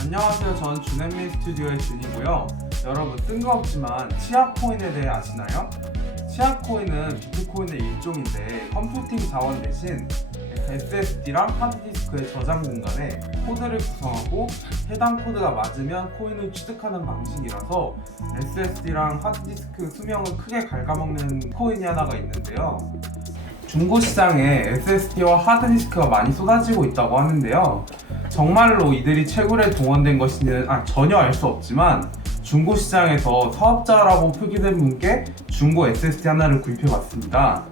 안녕하세요. 저는 준앤미 스튜디오의 준이고요. 여러분 뜬금없지만 치아 코인에 대해 아시나요? 치아 코인은 비트코인의 일종인데 컴퓨팅 자원 대신 SSD랑 하드디스크의 저장 공간에 코드를 구성하고 해당 코드가 맞으면 코인을 취득하는 방식이라서 SSD랑 하드디스크 수명을 크게 갉아먹는 코인이 하나가 있는데요. 중고 시장에 SSD와 하드디스크가 많이 쏟아지고 있다고 하는데요. 정말로 이들이 채굴에 동원된 것인지는 아, 전혀 알 수 없지만 중고 시장에서 사업자라고 표기된 분께 중고 SSD 하나를 구입해 봤습니다.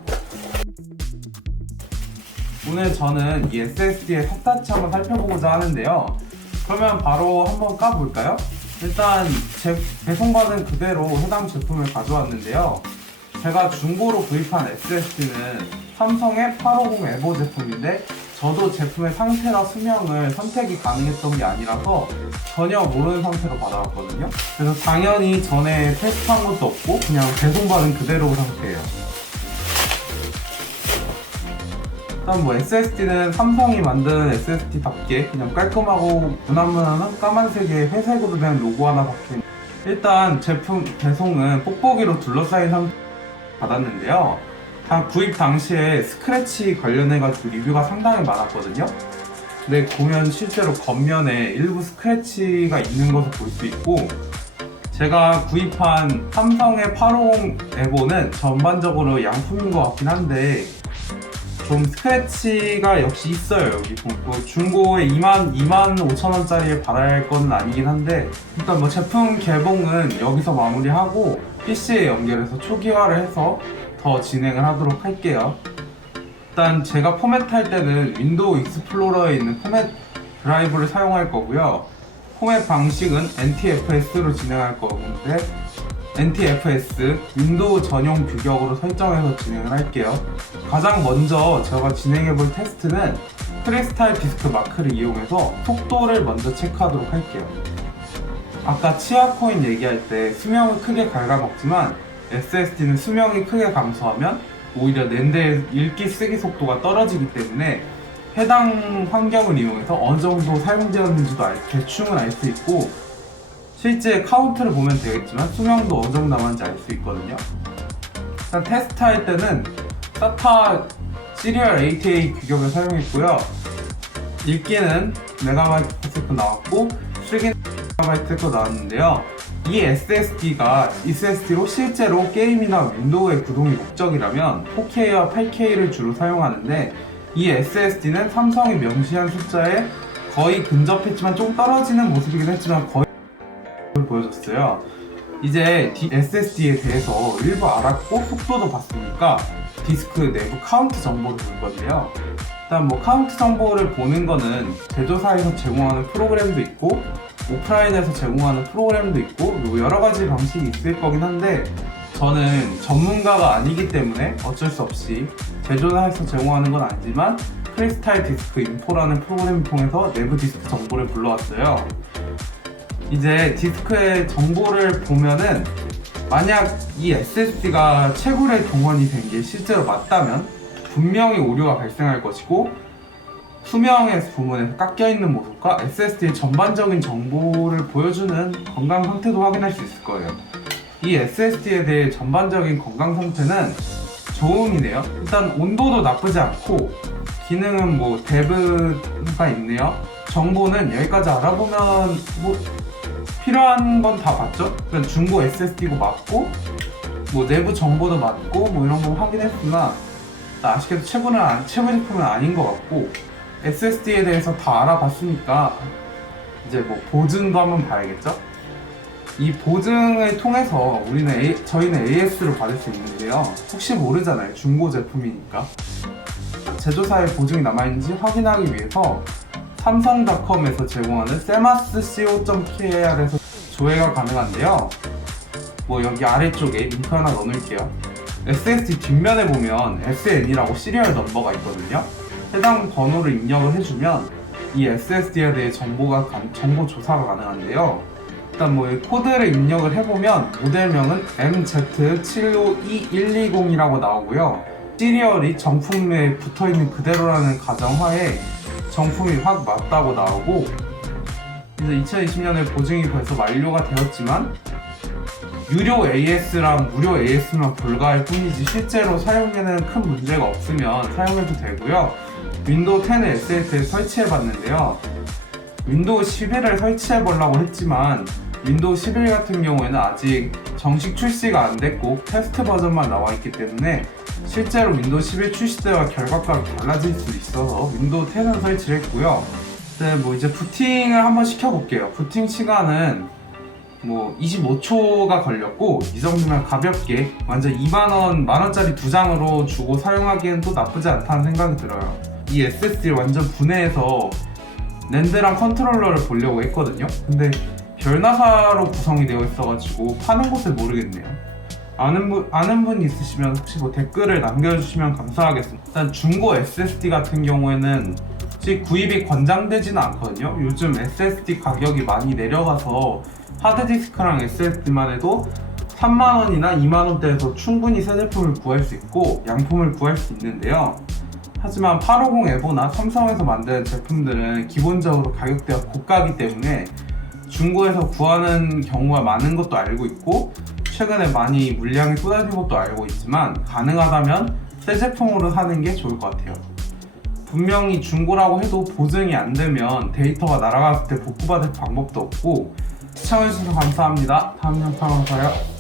오늘 저는 이 SSD의 탑타치 한번 살펴보고자 하는데요. 그러면 바로 한번 까볼까요? 일단 제 배송받은 그대로 해당 제품을 가져왔는데요. 제가 중고로 구입한 SSD는 삼성의 850 에보 제품인데 저도 제품의 상태나 수명을 선택이 가능했던 게 아니라서 전혀 모르는 상태로 받아왔거든요. 그래서 당연히 전에 테스트한 것도 없고 그냥 배송받은 그대로 상태예요. 일단 뭐 SSD는 삼성이 만든 SSD답게 그냥 깔끔하고 무난무난한 까만색의 회색으로 된 로고 하나 박힌 일단 제품 배송은 뽁뽁이로 둘러싸인 상태 받았는데요. 다 구입 당시에 스크래치 관련해가지고 리뷰가 상당히 많았거든요. 근데 보면 실제로 겉면에 일부 스크래치가 있는 것을 볼 수 있고 제가 구입한 삼성의 850 에보는 전반적으로 양품인 것 같긴 한데 좀 스크래치가 역시 있어요 여기 보고 중고에 2만 2만 5천 원짜리에 받을 건 아니긴 한데 일단 뭐 제품 개봉은 여기서 마무리하고 PC에 연결해서 초기화를 해서 더 진행을 하도록 할게요. 일단 제가 포맷할 때는 윈도우 익스플로러에 있는 포맷 드라이브를 사용할 거고요. 포맷 방식은 NTFS로 진행할 거는데 NTFS 윈도우 전용 규격으로 설정해서 진행을 할게요. 가장 먼저 제가 진행해 볼 테스트는 크리스탈 디스크 마크를 이용해서 속도를 먼저 체크하도록 할게요. 아까 치아코인 얘기할 때 수명을 크게 갉아먹지만 SSD는 수명이 크게 감소하면 오히려 낸드의 읽기 쓰기 속도가 떨어지기 때문에 해당 환경을 이용해서 어느 정도 사용되었는지도 알- 대충은 알 수 있고 실제 카운트를 보면 되겠지만 수명도 어느 정도 남았는지 알 수 있거든요. 일단 테스트 할 때는 SATA 시리얼 8A 규격을 사용했고요. 읽기는 메가바이트 second 나왔고 쓰기는 메가바이트 per second 나왔는데요. 이 SSD가 SSD로 실제로 게임이나 윈도우의 구동이 목적이라면 4K와 8K를 주로 사용하는데 이 SSD는 삼성이 명시한 숫자에 거의 근접했지만 좀 떨어지는 모습이긴 했지만 거의 보여줬어요. 이제 SSD에 대해서 일부 알았고 속도도 봤으니까 디스크 내부 카운트 정보를 볼 건데요. 일단 뭐 카운트 정보를 보는 거는 제조사에서 제공하는 프로그램도 있고 오프라인에서 제공하는 프로그램도 있고 그리고 여러 가지 방식이 있을 거긴 한데 저는 전문가가 아니기 때문에 어쩔 수 없이 제조사에서 제공하는 건 아니지만 크리스탈 디스크 인포라는 프로그램을 통해서 내부 디스크 정보를 불러왔어요. 이제 디스크의 정보를 보면은 만약 이 SSD가 채굴에 동원이 된 게 실제로 맞다면 분명히 오류가 발생할 것이고 수명의 부분에서 깎여 있는 모습과 SSD의 전반적인 정보를 보여주는 건강 상태도 확인할 수 있을 거예요. 이 SSD에 대해 전반적인 건강 상태는 좋음이네요. 일단 온도도 나쁘지 않고 기능은 뭐 데브가 있네요. 정보는 여기까지 알아보면 뭐 필요한 건 다 봤죠? 그냥 중고 SSD고 맞고 뭐 내부 정보도 맞고 뭐 이런 거 확인했으나 아쉽게도 최고는 안- 최고 제품은 아닌 것 같고 SSD에 대해서 다 알아봤으니까 이제 뭐 보증도 한번 봐야겠죠? 이 보증을 통해서 우리는 A- 저희는 AS로 받을 수 있는데요. 혹시 모르잖아요. 중고 제품이니까. 제조사의 보증이 남아있는지 확인하기 위해서 삼성닷컴에서 제공하는 세마스co.kr에서 조회가 가능한데요. 뭐 여기 아래쪽에 링크 하나 넣어놓을게요. SSD 뒷면에 보면 SN이라고 시리얼 넘버가 있거든요. 해당 번호를 입력을 해주면 이 SSD에 대해 정보가 가- 정보 조사가 가능한데요. 일단 뭐이 코드를 입력을 해보면 모델명은 MZ752120이라고 나오고요. 시리얼이 정품에 붙어있는 그대로라는 가정하에 정품이 확 맞다고 나오고 이제 2020년에 보증이 벌써 만료가 되었지만 유료 AS랑 무료 AS만 불가할 뿐이지 실제로 사용에는 큰 문제가 없으면 사용해도 되고요. 윈도우 10을 SLT에 설치해 봤는데요. 윈도우 11을 설치해 보려고 했지만 윈도우 11 같은 경우에는 아직 정식 출시가 안 됐고 테스트 버전만 나와 있기 때문에 실제로 윈도우 11 출시 때와 결과가 달라질 수도 있어서 윈도우 10은 설치를 했고요. 네, 뭐 이제 부팅을 한번 시켜볼게요. 부팅 시간은 뭐 25초가 걸렸고 이 정도면 가볍게 완전 2만 원, 만 원짜리 두 장으로 주고 사용하기엔 또 나쁘지 않다는 생각이 들어요. 이 SSD를 완전 분해해서 랜드랑 컨트롤러를 보려고 했거든요. 근데 별나사로 구성이 되어 있어가지고 파는 곳을 모르겠네요. 아는 분 아는 분 있으시면 혹시 뭐 댓글을 남겨주시면 감사하겠습니다. 일단 중고 SSD 같은 경우에는 구입이 권장되지는 않거든요. 요즘 SSD 가격이 많이 내려가서 하드디스크랑 SSD만 해도 3만 원이나 2만 원대에서 충분히 새 제품을 구할 수 있고 양품을 구할 수 있는데요. 하지만 850 에보나 삼성에서 만든 제품들은 기본적으로 가격대가 고가기 때문에 중고에서 구하는 경우가 많은 것도 알고 있고 최근에 많이 물량이 쏟아진 것도 알고 있지만 가능하다면 새 제품으로 사는 게 좋을 것 같아요. 분명히 중고라고 해도 보증이 안 되면 데이터가 날아갔을 때 복구받을 방법도 없고 시청해주셔서 감사합니다. 다음 영상으로 봐요.